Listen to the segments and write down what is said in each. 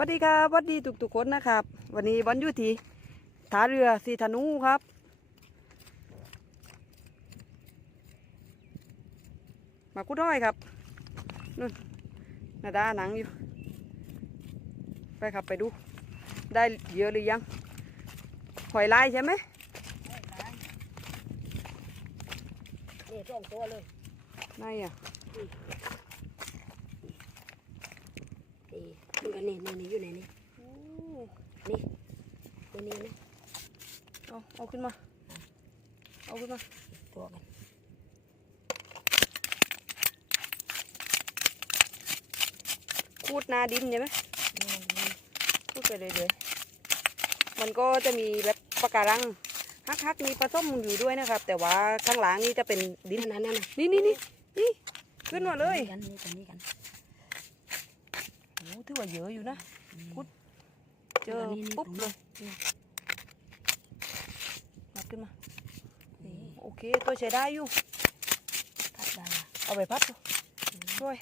วัสดีครับสวัสดีทุกๆคนนะครับ วันนี้วันอยุทีท่าเรือสีธนูครับ มากุ้ด้อยครับนู่นนาดาหนังอยู่ ไปครับไปดู ได้เยอะหรือยัง หอยลายใช่ไหมนี่สองตัวเลยไหนอะ นี่มันก็นี่นี่นี่อยู่ไหนนี่ตัวนี้นะเอาเอาขึ้นมา เอาขึ้นมาตัวกันคูดหนาดินใช่ไหมนี่นี่พูดไปเลยเลยๆมันก็จะมีแบบปะการังฮักฮักๆมีปลาส้มอยู่ด้วยนะครับ แต่ว่าข้างหลังนี่จะเป็นดินนั่นนั่นนั่นนี่นี่นี่นี่ขึ้นมาเลยกันนี่กันนี่กันโอ้ ถือว่าเยอะอยู่นะพุดเจอนี่นี่ปุ๊บตรงเลนี้ยมาขึ้นมาโอเคตัวใช้ได้อยู่พัดดาเอาไปพัดดูด้วย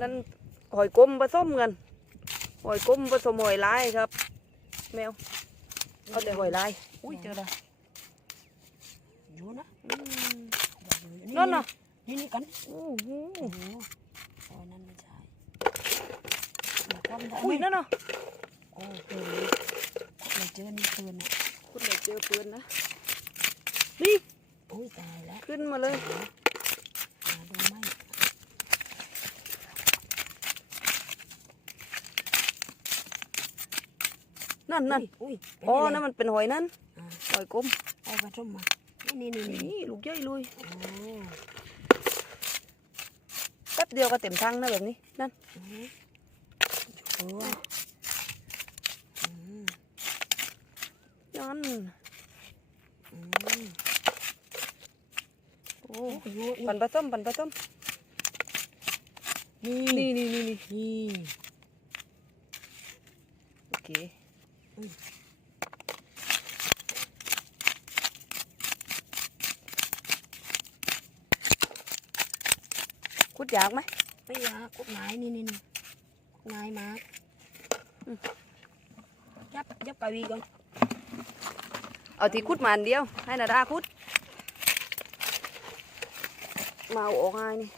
นั่นหอยกลมผสมกันหอยกลมผสมหอยลายครับ แมว เอาแต่หอยลายอุ้ยเจอแล้วอยู่นะอืมนี่นั่นน่ะนี่นี่กันโอ้โหโอ้โหโอ้ยนั่นไม่ใช่มาคว่ำได้อุ้ยนั่นน่ะโอ้เปืนเราเจอนี่ปืนอะคุณเลยเจอปืนนะนี่อุ้ยตายแล้วขึ้นมาเลย หาดูไหม นั่นนั่นอุ้ยอ๋อนั่นมันเป็นหอยนั่นอ่าหอยกลมเอากระชมมานี่นี่นี่นี่นี่ลูกใหญ่เลยโอ้แป๊บเดียวก็เต็มทังนะแบบนี้นั่นอืมโอ้อืมนั่นอืมโอ้โอ้ยปั่นผสมปั่นผสมนี่นี่นี่นี่นี่นี่โอเค คุดอยากไหมไม่อยากกดไม้นี่นี่นี่กดไม้มายับยับกะวีก่อนเอาที่คุดมาอันเดียว ให้นาดาคุด มาเอาออกง่ายนี่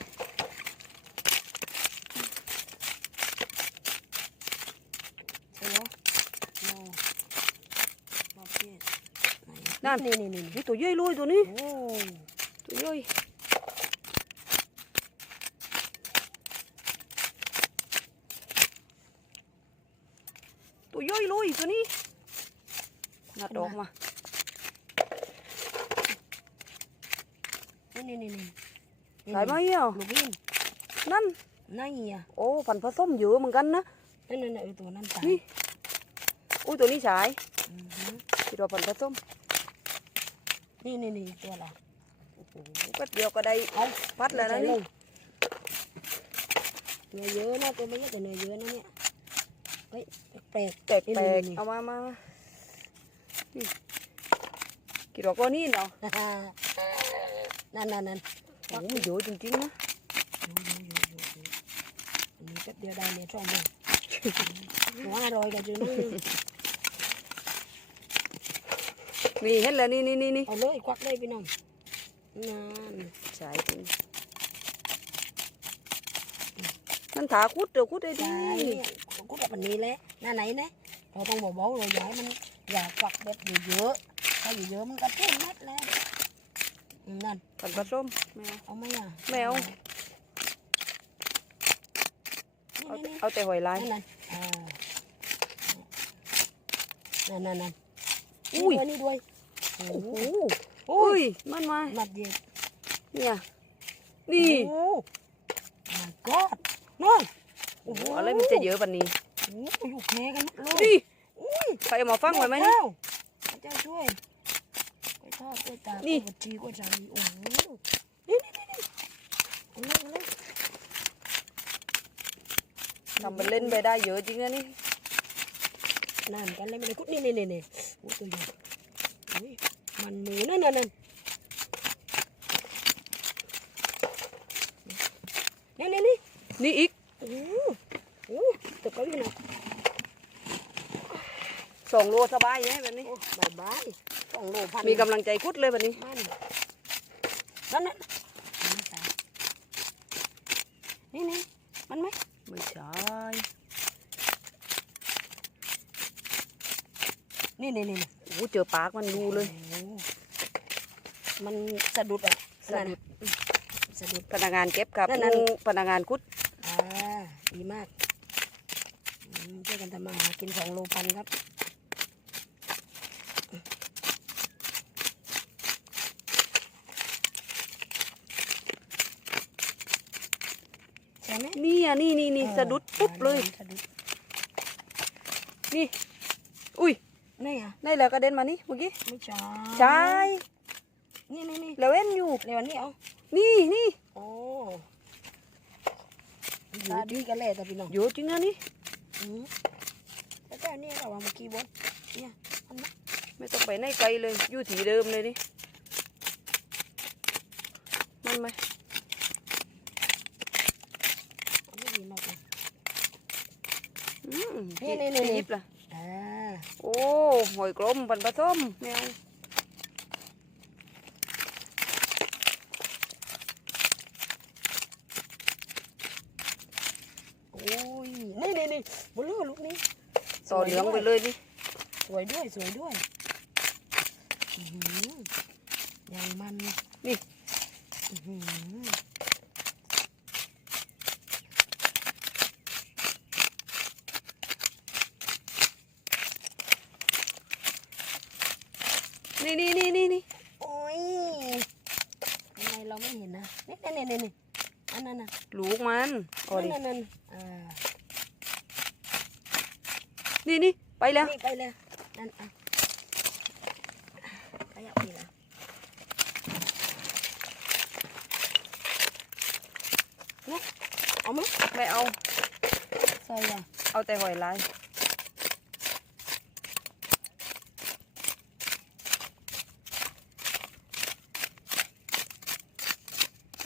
ใช่ไหมโอ้มาเพี้ยไห นั่นนี่นี่นี่นี่ตัวใหญ่เลยตัวนี้โอ้ตัวใหญ่ตัวใหญ่เลยตัวนี้งัดออกมานี่นี่นี่นี่สายไหมอะลูกวินนั่นนั่นอะโอ้ผันผสมเยอะเหมือนกันนะนั่นนั่นไอ้ตัวนั้นตายนี่อุ้ยตัวนี้ฉายอือฮึที่เราผันผสม นี่นี่นี่ตัวอะไรโอ้โหแป๊บเดียวก็ได้เอาพัดแล้วนะนี่เนื้อเยอะนะตัวไม่เยอะแต่เนื้อเยอะนะเนี่ยเฮ้ยแปลกแตกนี่แตนี่กนี่เอามามามานี่กี่ดอกก็นี่เนาะนั่นนั่นนั่นโอ้โหเยอะจริงๆนะอยู่อยู่อยู่อยู่อยู่อันนี้แป๊บเดียวได้เนี่ยสองโมงหัวอร่อยกันจริง นี่เห็นแล้วนี่นี่นี่นี่เอาเลยควักเลยพี่น้องนั่นฉายจริงนั่นถาคุดเดี๋ยวคุดได้ดีใช่เนี่ยกูแบบนี้แหละหน้าไหนนะเราต้องบอกเบาๆเราอย่าให้มันอย่าควักแบบเยอะๆถ้าเยอะๆมันก็เท่งนัดแล้วอืมนั่นผันผสมแมวเอาไหมอะแมวเอานี่นี่เอาแต่หอยลายนั่นนั่นอ่านั่นนั่นนั่น อุ้ยนี่ด้วยนี่ด้วยโอ้โอ้โหโหอุ้ยมันมามัดเดียวเนี่ยนี่โอ้ my god น้องโอ้โหอะไรมันจะเยอะปันนี้โอ้โหอยู่แค่กันหมดเลยนี่อุ้ยใครเอามาฟังไว้ไหมนี่พระเจ้าช่วยกล้วยทอดกล้วยตากนี่ล้วยบดชีกล้วยชาลีโอ้โหนี่นี่นี่นี่เอาเลยเอาเลยทำเป็นเล่นไปได้เยอะจริงนะนี่นั่นกันเลยไม่ได้คุดนี่นี่นี่นี่ โอ้ตัวใหญ่ยมันหมูนั่นนั่นนั่นนี่นี่นี่นี่อีกโอ้โหโอ้ตะเกาอยู่นะสองโลสบายเลยแบบนี้โอ้บายบายสองโลพันมีกำลังใจคุดเลยแบบนี้มันนั่นนั่นนี่นี่มันไหม ไม่ใช่ นี่นี่นี่นี่โอ้เจอปากมันดูเลยโอ้มันสะดุดอะสะดุดนั่นน่ะสะดุดพนักงานเก็บกับนั่นๆงูพนักงานคุดอ่าดีมากอืมช่วยกันทำมาหากินสองโลพันครับใช่ไหมนี่อะนี่นี่นี่เออสะดุดปุ๊บเลยสะดุดนี่อุ้ย นี่อะได้แล้วกระเด็นมานี่เมื่อกี้ไม่ใช่ใช่นี่นี่นี่แล้วเว้นอยู่เร็วนี่เอานี่นี่โอ้ตาดีกันเลยแต่พี่น้องอยู่จริงนะนี่อืมแล้วแต่นี่เราเอามากี่บนเนี่ยอันนั้นไม่ต้องไปไหนไกลเลยอยู่ที่เดิมเลยนี่มันไหมเอาไม่ดีมากเลยอืมนี่นี่นี่ที่ยิบล่ะอ่าโอ้ หอยกลมปันผสมแมวโอ้ยนี่นี่นี่บนลูกลูกนี้ต่อเหลืองไปเลยนี่สวยด้วยสวยด้วยอื้อหืออย่างมันนี่ อื้อหือ นี่นี่นี่นี่นี่โอ้ยทำไมเราไม่เห็นนะนี่นี่นี่นี่อันนั้นน่ะลูกมันเอาดินั่นนั่นอ่านี่นี่ไปแล้วนี่ไปเลยนั่นอะขยับนี่นะนี่เอาไหมไม่เอาใส่อะเอาแต่หอยลาย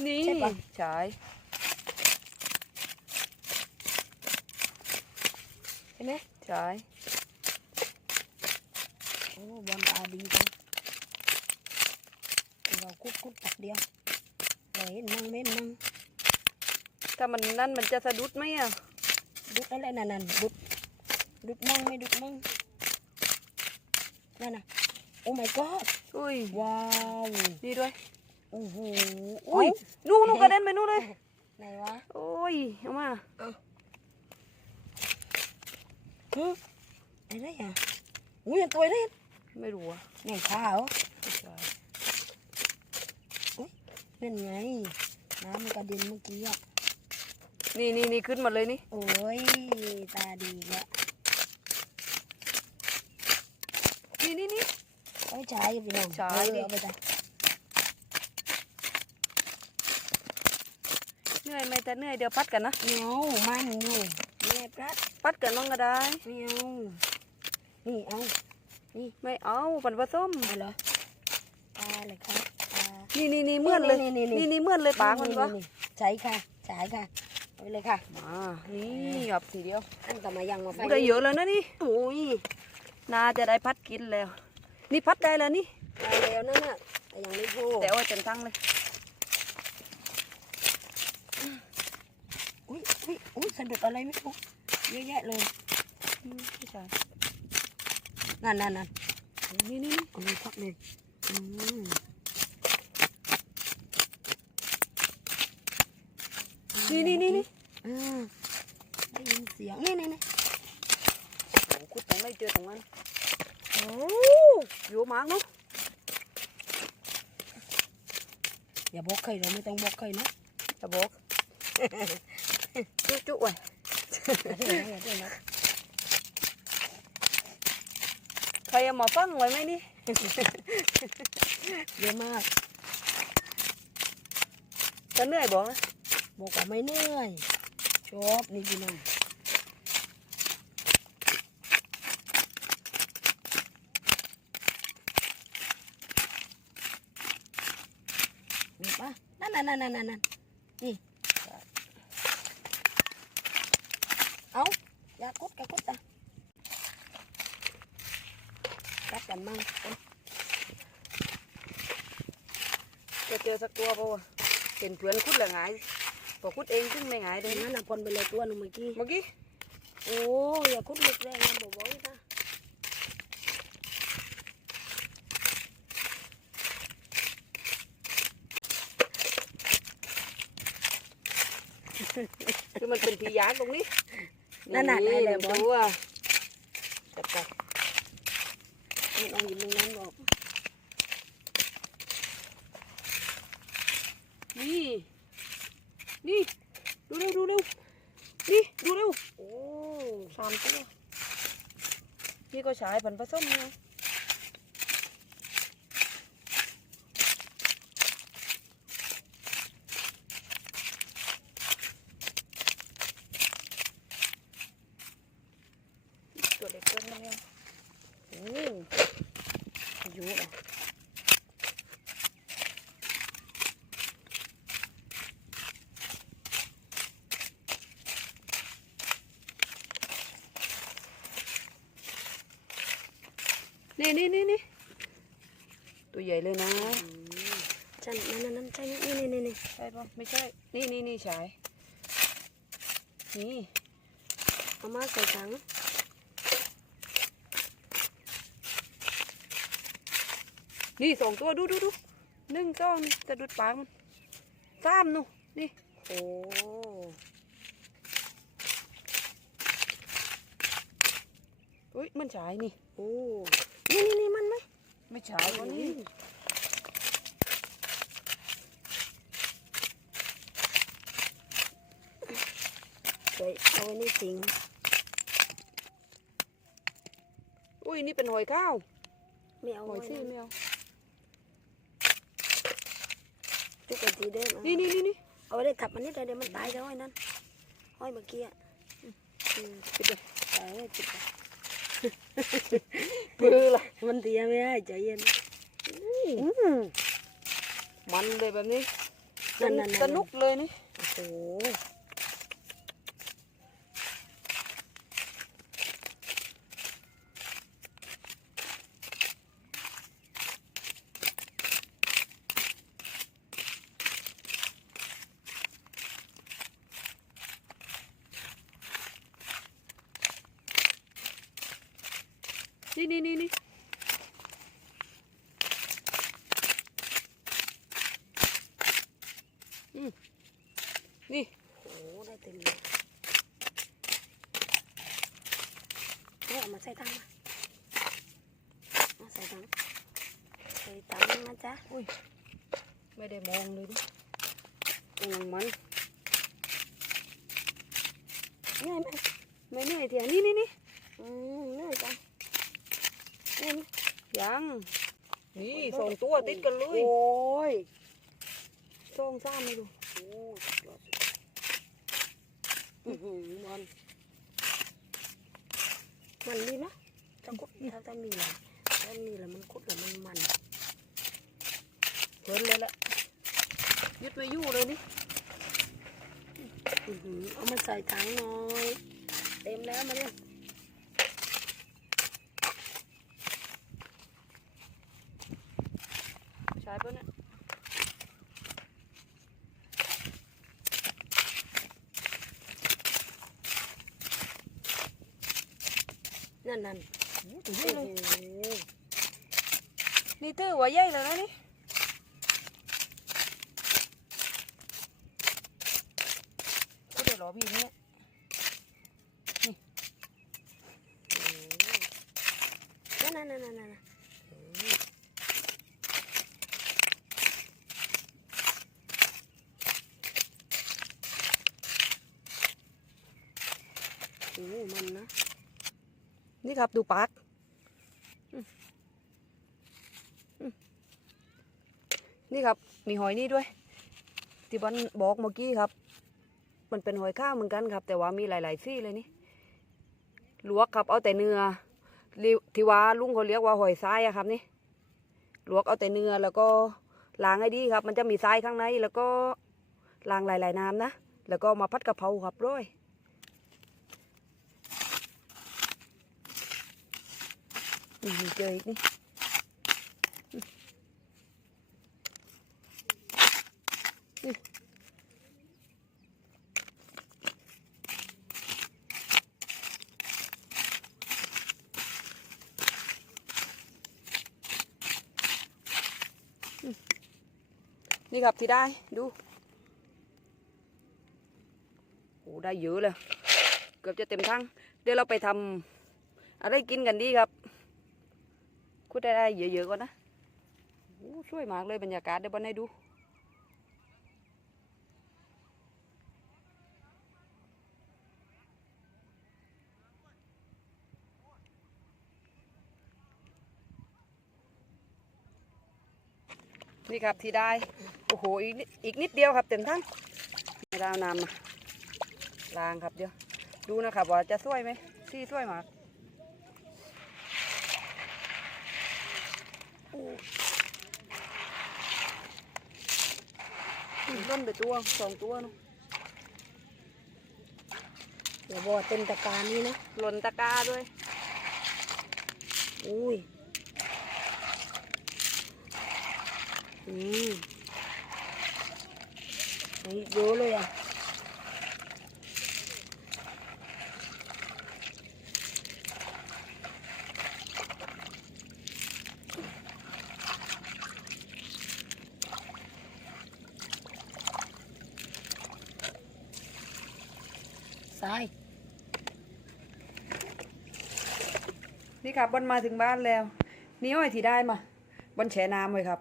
นี่ใช่เห็นไหมใช่โอ้บอลตาดีจังเราคุดคุดตักเดียวเราเห็นนั่งเม้นนั่งถ้ามันนั่นมันจะสะดุดไหมอะดุดอะไรนั่นนั่นดุดดุดมั่งไม่ดุดมั่งนั่นน่ะโอ้ my god อุ้ยว้าว นี่ด้วย โอ้โหอุ้ยนู่นนู่นกระเด็นไปนู่นเลย ไหนวะ โอ้ยเอามาฮึอะไรอะอุ้ยอันตัวเล็กไม่รู้อะแม่งขาเหรอไม่ใช่นั่นไง น้ำมันกระเด็นเมื่อกี้อะนี่นี่นี่ขึ้นมาเลยนี่ โอ้ย ตาดีแหละนี่นี่นี่ เอาใช้พี่น้องใช้เออดิ เอาไปจ้ะ เห นื่อยไหมแต่เหนื่อยเดี๋ยวพัดกันนะเหนียวมันอยู่แม่ปลัดพัดกันน้องก็ได้ไม่เอานี่เอาไม่เอาปันผสมเอาเหรอตาเลยครับตานี่นี่นี่เหมื่อนเลยนี่นี่นี่นี่นี่เหมื่อนเลยปากมันก็ใช้ค่ะใช้ค่ะเอาไปเลยค่ะมานี่หยับทีเดียวอันต่อมายังมาไฟได้เยอะแล้วนะนี่โอ้ยน่าจะได้พัดกินแล้ว นี่พัดได้แล้วนี่ได้แล้วนั่นน่ะแต่ยังไม่พูแต่ว่าเต็มทั้งเลย อุ้ยอุ้ยอุ้ยสะดุดอะไรไม่รู้เยอะแยะเลยอืมไม่ใช่นั่นนั่นนั่นนี่นี่นี่เอาเลยพักเลยอืมนี่นี่นี่นี่อ่าได้ยินเสียงนี่นี่นี่โอ้คุดตรงไหนเจอตรงนั้นโอ้อยู่มากเนาะอย่าบอกใครเราไม่ต้องบอกใครนะจะบอก จุ๊จุ๊ว่ะใครยังมาฟังไว้ไหมนี่ เยอะมากจะเหนื่อยบอกนะบอกว่าไม่เหนื่อยชอบนี่พี่น้องนี่ปะนั่นนั่นนั่นนั่นนี่ กัดกันมั่งจะเจอสักตัวเปล่าวะเห็นเพื่อนคุดละหงายพอคุดเองซึ่งไม่หงายเลเห็ยนนั่นน่ะพนไปเลยตัวหนึงเมื่อกี้ เมื่อกี้ โอ้ยอย่าคุดเล็กแรงนะบอกบอกอีกนะคือมันเป็นพียาตรงนี้ นั่นน่ะได้เลยบอลตัวจับจับ อยู่ตรงนั้นบอก นี่ นี่ ดูเร็วดูเร็วนี่ ดูเร็ว โอ้สามตัว พี่ก็ฉายผันผสมเนี่ยตัวเล็กเกินมาเนี่ย โอ้อยู่เหรอ นี่นี่นี่นี่ตัวใหญ่เลยนะอืมฉันนั่นนั่นนั่นใช่นี่นี่นี่นี่ใช่ปะไม่ใช่ นี่นี่นี่ฉายนี่เอามาใส่ถังนี่สองตัวดูดูดูหนึ่งสองนี่จะดุดปากมันสามนู่นนี่โอ้อุ้ยมันฉายนี่ โอ้ นี่นี่นี่มันไหมไม่ฉายวันนี้ใส่เอาไว้นี่สิงอุ้ยนี่เป็นหอยข้าวไม่เอาหอยไว้ซี่นั่นไม่เอาทุกคนสีเดิมนี่นี่นี่นี่เอาไว้ได้ทับมันนิดเดียวเดี๋ยวมันตายแล้วไอ้นั่นห้อยเมื่อกี้อะอืมปิดเลยตายเลยจิบ ปือละมันเตียไม่ได้ใจเย็นอืมมันเลยแบบนี้นั่นนั่นนั่นสนุกเลยนี่ โอ้โห นี่นี่นี่นี่อืมนี่โอ้โหได้เต็มเลยเนี่ยเอามาใส่ตังค์มาเอาใส่ตังค์ใส่ตังค์นะจ๊ะอุ้ยไม่ได้มองเลยดิกำลังมันเหนื่อยไหมไม่เหนื่อยเถียนี่นี่นี่ อืมเหนื่อยจังเหนื่อยไหม ยัง นี่สองตัวติดกันเลยโอ้ยสองสามเลยดูโอ้สุดยอดอือหือบอลมันดีนะจะคุดถ้าถ้ามีอะไรถ้ามีอะไรมันคุดแล้วมันมันเพลินเลยละยึดไว้อยู่เลยนี่อือหือเอามาใส่ถังหน่อย เต็มแล้วมาเนี่ย ใช้ปะเนี่ย นั่นนั่นนี่ตื้อหัวใหญ่เลยนะนี่ก็เดี๋ยวรอพี่เนี่ย นั่นนั่นนั่นนั่นนั่นโอ้โหมันนะ นี่ครับ ดูปากนี่ครับ มีหอยนี่ด้วยที่บอลบอกเมื่อกี้ครับ มันเป็นหอยข้าวเหมือนกันครับ แต่ว่ามีหลาย ๆ ซี่เลยนี่ลวกครับ เอาแต่เนื้อริที่ว่าลุงเขาเรียกว่าหอยทรายอะครับนี่ลวกเอาแต่เนื้อแล้วก็ล้างให้ดีครับ มันจะมีทรายข้างในแล้วก็ล้างหลาย ๆ น้ำนะแล้วก็มาพัดกะเพราครับร้อย นี่มีเจออีกนี่นี่นี่ครับที่ได้ดูโอ้ได้เยอะเลย เกือบจะเต็มทั้งเดี๋ยวเราไปทำอะไรกินกันดีครับ คุดได้ได้เยอะๆก่อนนะโอ้สวยมากเลยบรรยากาศเดี๋ยวบอลให้ดูนี่ครับที่ได้ โอ้โหอีกนิดอีกนิดเดียวครับเต็มทั้งไม่ได้เอาน้ำมาล้างครับเดี๋ยวดูนะครับว่าจะสวยไหมสีสวยมาก อืมล่นไปตัวสองตัวเนอะเดี๋ยวบอกเต็มตะกร้ารนี่นะ หล่นตะกร้าด้วย อุ้ย อืมนี่เยอะเลยอะ ซ้าย นี่ครับบอลมาถึงบ้านแล้ว นี่อ้อยที่ได้มาบอลแช่น้ำไว้ครับ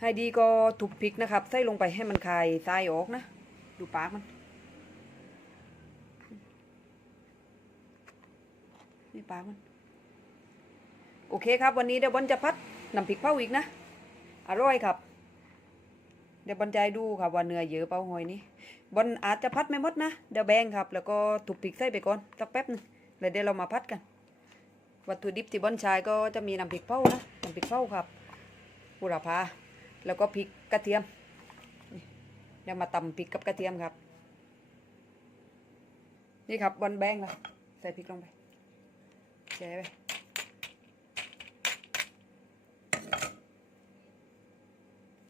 ให้ดีก็ถูกพริกนะครับ ใส่ลงไปให้มันคายทรายออกนะ ดูปากมัน นี่ปากมัน โอเคครับ วันนี้เดี๋ยวบอลจะพัดน้ำพริกเผาอีกนะ อร่อยครับ เดี๋ยวบอลให้ดูครับว่าเนื้อเยอะเปล่าหอยนี้บอลอาจจะพัดไม่หมดนะ เดี๋ยวแบ่งครับ แล้วก็ถูกพริกใส่ไปก่อนสักแป๊บนึงแล้วเดี๋ยวเรามาพัดกัน วัตถุดิบที่บอนใช้ก็จะมีน้ำพริกเผานะน้ำพริกเผาครับบุรพาแล้วก็พริกกระเทียมเดี๋ยวมาตำพริกกับกระเทียมครับ นี่ครับบอนแบงแล้วใส่พริกลงไปแช่ไป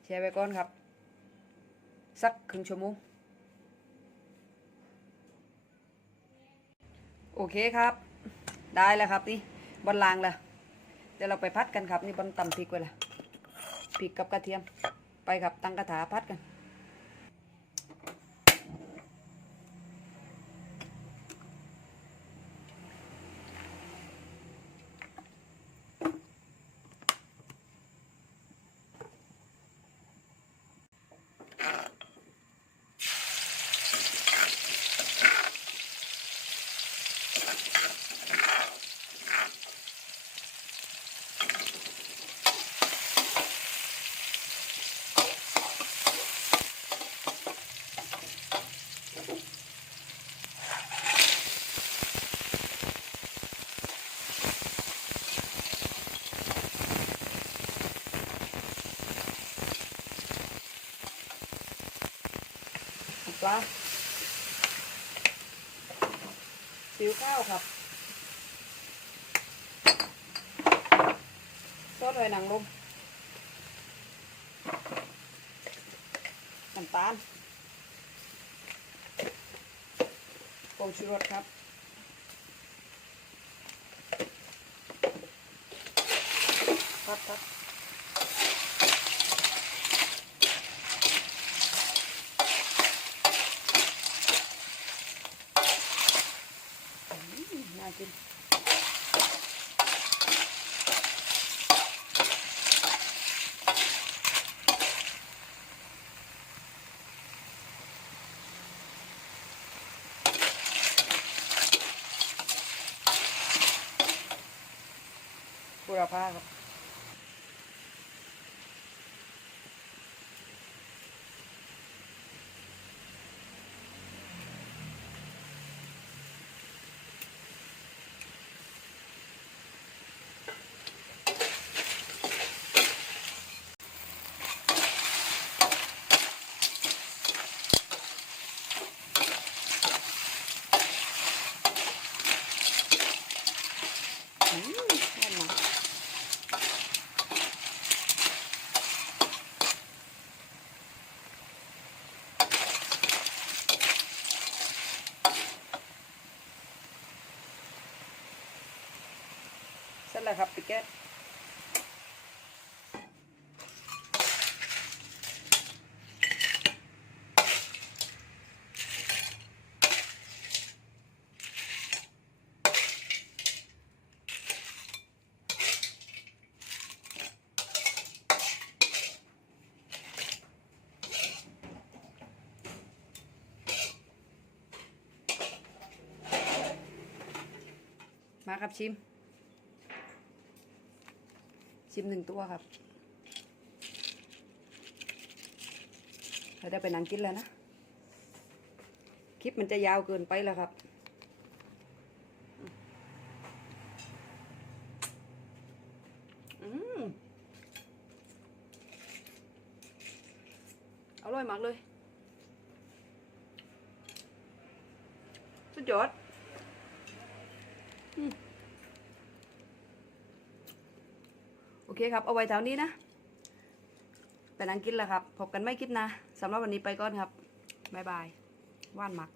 แช่ไปก่อนครับ สักครึ่งชั่วโมงโอเคครับ ได้แล้วครับนี่ บอลลางเลยเดี๋ยวเราไปพัดกันครับ นี่บอลตำพริกไว้ละพริกกับกระเทียม ไปครับตั้งกระถาพัดกัน ปลาซิวข้าวครับ ซอสหอยนางลมน้ำตาลผงชูรสครับครับครับ อืมน่ากิน บุรพาครับ อืมว่านหมัก ล้วครับปิกเก็ตมาครับชิม ชิมหนึ่งตัวครับเราได้ไปนั่งกินแล้วนะ คลิปมันจะยาวเกินไปแล้วครับ อืมอร่อยมากเลย สุดยอด ครับ เอาไว้แถวนี้นะไปนั่งกินแล้วครับ พบกันไม่คลิปนะสำหรับวันนี้ไปก่อนครับ บ๊ายบาย ว่านหมัก